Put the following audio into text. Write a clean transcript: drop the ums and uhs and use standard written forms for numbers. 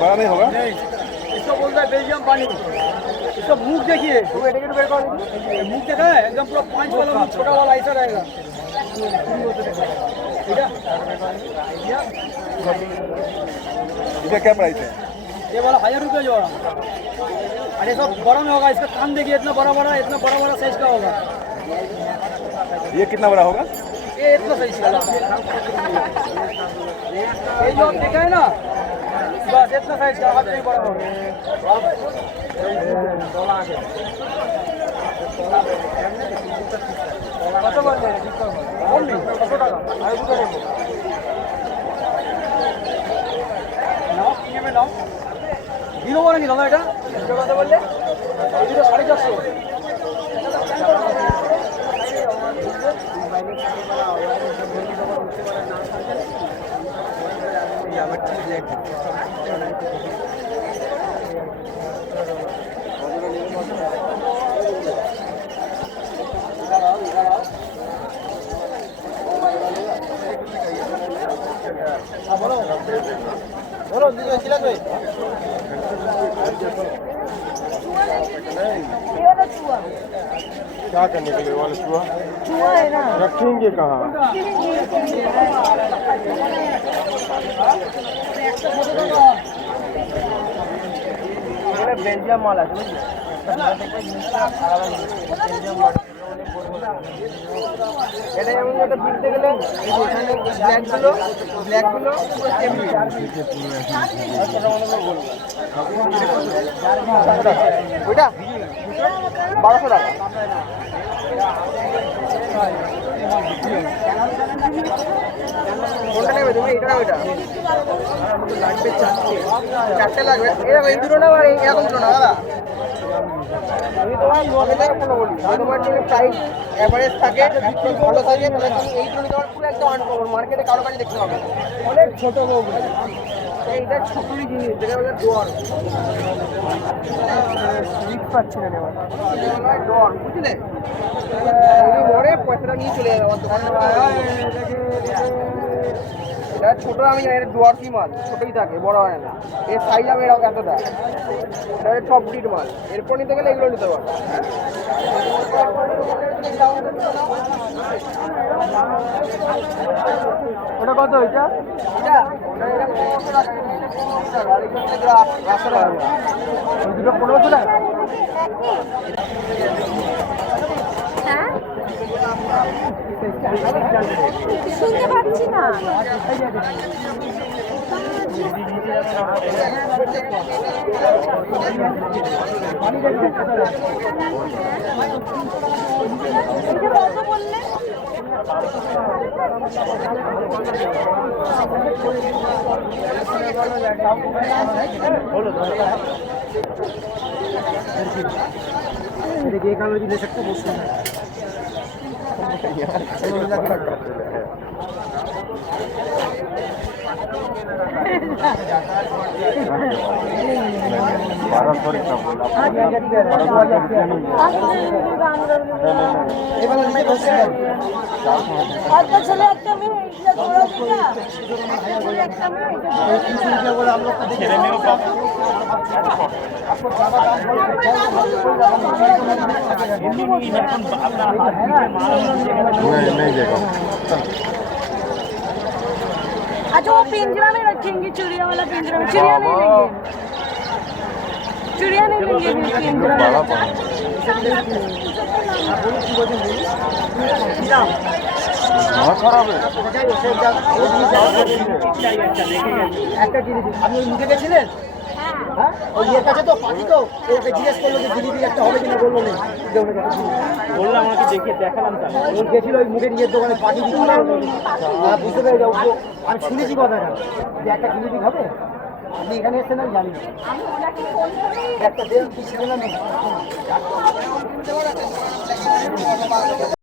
बड़ा नहीं होगा, इसको बोलता है बेल्जियम पानी। इसका मुख देखिए, मुख देखा है एकदम पूरा 5 वाला मुख, छोटा वाला ऐसा रहेगा। ठीक है, इसका क्या प्राइस है? ये वाला 1000 रुपये जोड़ा। अरे सब बड़ा में होगा, इसका कान देखिए इतना बड़ा बड़ा साइज का होगा। ये कितना बड़ा होगा? ये इतना साइज का, ये जो आप देखा है ना, बस इतना साइज का, हाथ नहीं बड़ा होगा। কত বললে? বললি 100 টাকা আর দুটো নেব। নাও কি নেবে নাও। দিনো বলে কি দাদা এটা? কত বললে? এটা 450। बोलो बोलो दीजिए चिल्ला दो। क्या करने के लिए वाला चूहा? चूहा है ना, रखेंगे कहाँ? बेल्जियम माल আছে এটা এমন একটা বিলতে গেলে এখানে ব্ল্যাকগুলো পুরো সেম ওইটা 1200 টাকা। কোনটা নেবে তুমি? এটা না ওইটা? লাগবে চারটে লাগবে। এরকম এই দুটো না আর এরকম দুটো না দাদা। আমি তোমার বলি তোমার যদি প্রাইস অ্যাভারেজ থাকে, একটু ভালো থাকে, তাহলে তুমি এই দুটো তোমার পুরো একদম আনকমন, মার্কেটে কারো কাছে দেখতে পাবে অনেক ছোট বউ। এইটা ছোটই জিনিস, যেটা বলে ডোর। রিস্ক পাচ্ছি না নেওয়ার ডোর, বুঝলে? যদি মরে পয়সাটা নিয়ে চলে যাবে আমার দোকানে। এটা ছোট, আমি জানি এটা ডোয়ার্ফি মাল, ছোটই থাকে, বড় হয় না। এর সাইজ হবে এরকম এতটা। এটা টপ ব্রিড মাল। এরপর নিতে গেলে এগুলো নিতে পারো। ওটা কত? ওইটা এটা 1500 টাকা, আর এগুলো 500 টাকা। ওই দুটো 1500 টাকা। হ্যাঁ শুনতে পাচ্ছি না। কত বললে? देखिए कलर भी ले सकते हो, बहुत सुंदर है। नहीं देखो। अच्छा वो पिंजरा में रखेंगे, चिड़िया वाला पिंजरा में। चिड़िया नहीं लेंगे, चिड़िया नहीं लेंगे पिंजरा में। খারাপ একটা জিনিস আপনি ওই মুখে গেছিলেন, হ্যাঁ ওই ইয়ের কাছে তো পাখি, তো ওকে জিজ্ঞেস করলো যে জিলিপি একটা হবে কিনা, বললো নেই। বললাম আমাকে দেখিয়ে দেখালাম, ও গেছিল ওই মুখের ইয়ের দোকানে পাখি দিচ্ছিল, বুঝতে পেরে যাও। আমি শুনেছি কথাটা যে একটা জিলিপি হবে। আপনি এখানে এসছেন আমি জানি না, একটা দেন কি ছিল না।